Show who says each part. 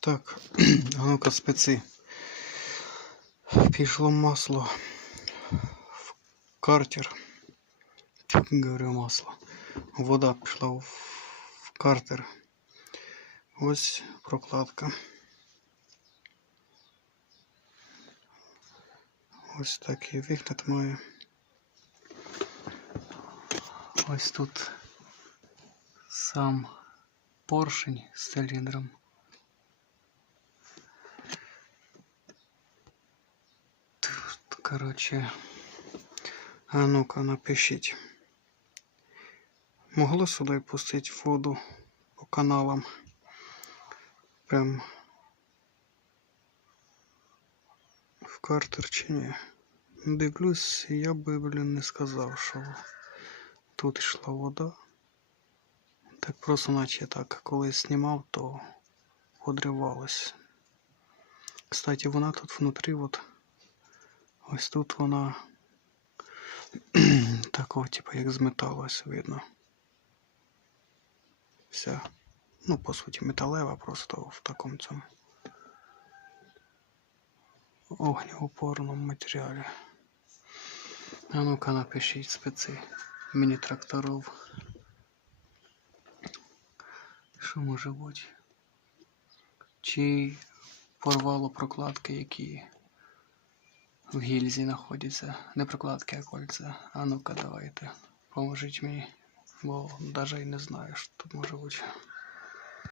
Speaker 1: Так, а ну-ка спеці. Пішло масло в картер. Говорю масло. Вода пішла в в картер. Ось прокладка. Ось такий вигляд має. Ось тут сам поршень з циліндром. Короче, а ну-ка напишіть. Могло сюди пустити воду по каналам? Прям в картер чи ні? Дивлюсь, я би, блін, не сказав, що тут йшла вода. Так просто наче так, коли знімав, то подривалось. Кстати, вона тут внутрі, от ось тут вона такого, типу, як зметалась, видно. Вся, ну, по суті, металева просто в такому цьому огнеупорному матеріалі. А ну-ка напишіть спеці міні-тракторов. Що може бути? Чи порвало прокладки, які в гільзі знаходяться? Не прокладки, а кольця. А ну-ка давайте. Поможіть мені, бо навіть не знаю, що тут може бути.